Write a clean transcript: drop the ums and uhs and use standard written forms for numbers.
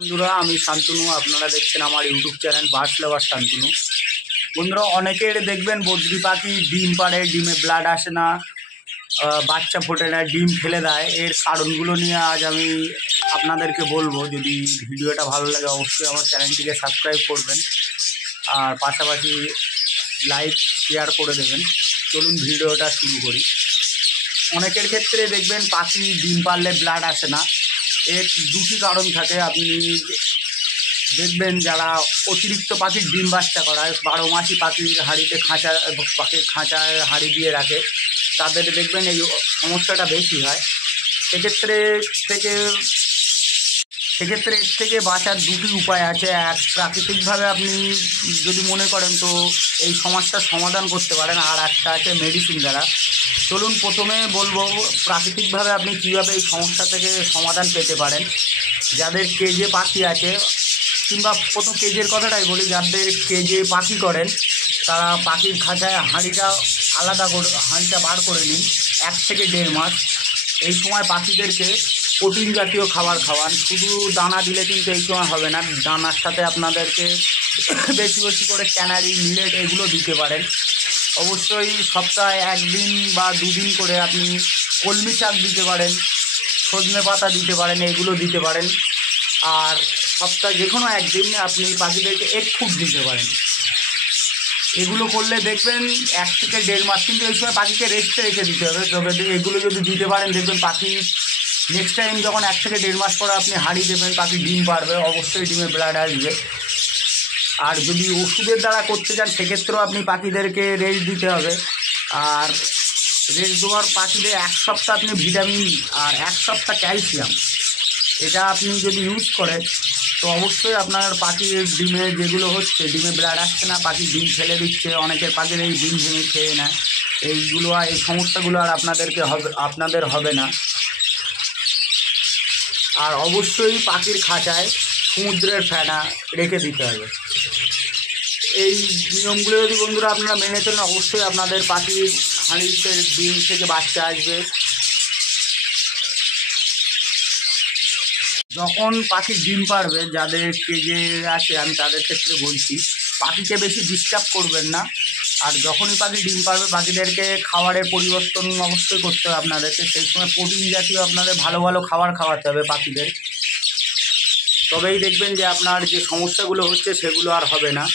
বন্ধুরা, আমি শান্তনু। আপনারা দেখছেন আমার ইউটিউব চ্যানেল বার্ডস লাভার শান্তনু। বন্ধুরা, অনেকের দেখবেন বদ্রি পাখি ডিম পাড়ে, ডিমে ব্লাড আসে না, বাচ্চা ফোটে না, ডিম ফেলে দেয়। এর কারণগুলো নিয়ে আজ আমি আপনাদেরকে বলবো। যদি ভিডিওটা ভালো লাগে অবশ্যই আমার চ্যানেলটিকে সাবস্ক্রাইব করবেন, আর পাশাপাশি লাইক শেয়ার করে দেবেন। চলুন ভিডিওটা শুরু করি। অনেকের ক্ষেত্রে দেখবেন পাখি ডিম পারলে ব্লাড আসে না। এর দুটি কারণ থাকে। আপনি দেখবেন যারা অতিরিক্ত পাখির ডিম বাচ্চা করায়, 12 মাসই পাখির হাঁড়িতে পাখির খাঁচায় হাঁড়ি দিয়ে রাখে, তাদের দেখবেন এই সমস্যাটা বেশি হয়। সেক্ষেত্রে থেকে সেক্ষেত্রে এর থেকে বাঁচার দুটি উপায় আছে। এক, প্রাকৃতিকভাবে আপনি যদি মনে করেন তো এই সমস্যার সমাধান করতে পারেন, আর একটা আছে মেডিসিন দ্বারা। চলুন প্রথমে বলবো প্রাকৃতিকভাবে আপনি কীভাবে এই সমস্যা থেকে সমাধান পেতে পারেন। যাদের কেজে পাখি আছে, কিংবা প্রথম কেজের কথাটাই বলি, যাদের কেজে পাখি করেন তারা পাখির খাঁচায় হাঁড়িটা বার করে নিন 1 থেকে 1.5 মাস। এই সময় পাখিদেরকে প্রোটিন জাতীয় খাবার খাওয়ান। শুধু দানা দিলে কিন্তু এই সময় হবে না, দানার সাথে আপনাদেরকে বেশি বেশি করে ক্যানারি, মিলেট এগুলো দিতে পারেন। অবশ্যই সপ্তাহে 1 দিন বা 2 দিন করে আপনি কলমি শাক দিতে পারেন, সজনে পাতা দিতে পারেন, এগুলো দিতে পারেন। আর সপ্তাহে যে কোনো একদিন আপনি পাখিদেরকে এগ ফুড দিতে পারেন। এগুলো করলে দেখবেন 1 থেকে 1.5 মাস, কিন্তু এই সময় পাখিকে রেস্টে রেখে দিতে হবে। তবে এগুলো যদি দিতে পারেন দেখবেন পাখি নেক্সট টাইম যখন 1 থেকে 1.5 মাস পরে আপনি হাঁড়ি দেবেন, পাখি ডিম পারবে, অবশ্যই ডিমে ব্লাড আসবে। আর যদি ওষুধের দ্বারা করতে চান সেক্ষেত্রেও আপনি পাখিদেরকে রেস্ট দিতে হবে। আর রেস্ট দেওয়ার পাখিদের 1 সপ্তাহ আপনি ভিটামিন আর 1 সপ্তাহ ক্যালসিয়াম, এটা আপনি যদি ইউজ করেন তো অবশ্যই আপনার পাখির ডিমে যেগুলো হচ্ছে, ডিমে ব্লাড আসছে না, পাখি ডিম ফেলে দিচ্ছে, অনেকের পাখির এই ডিম ভেঙে খেয়ে নেয়, এইগুলো আর এই সমস্যাগুলো আর আপনাদের হবে না। আর অবশ্যই পাখির খাঁচায় সমুদ্রের ফেনা রেখে দিতে হবে। এই নিয়মগুলো যদি বন্ধুরা আপনারা মেনে চলেন, অবশ্যই আপনাদের পাখির হাঁড়িতে ডিম থেকে বাচ্চা আসবে। যখন পাখি ডিম পারবে, যাদের কেজে আছে আমি তাদের ক্ষেত্রে বলছি, পাখিকে বেশি ডিস্টার্ব করবেন না। আর যখনই পাখি ডিম পারবে পাখিদেরকে খাবারের পরিবর্তন অবশ্যই করতে হবে আপনাদেরকে। সেই সময় প্রোটিন জাতীয় আপনাদের ভালো ভালো খাবার খাওয়াতে হবে পাখিদের। তবেই দেখবেন যে আপনার যে সমস্যাগুলো হচ্ছে সেগুলো আর হবে না।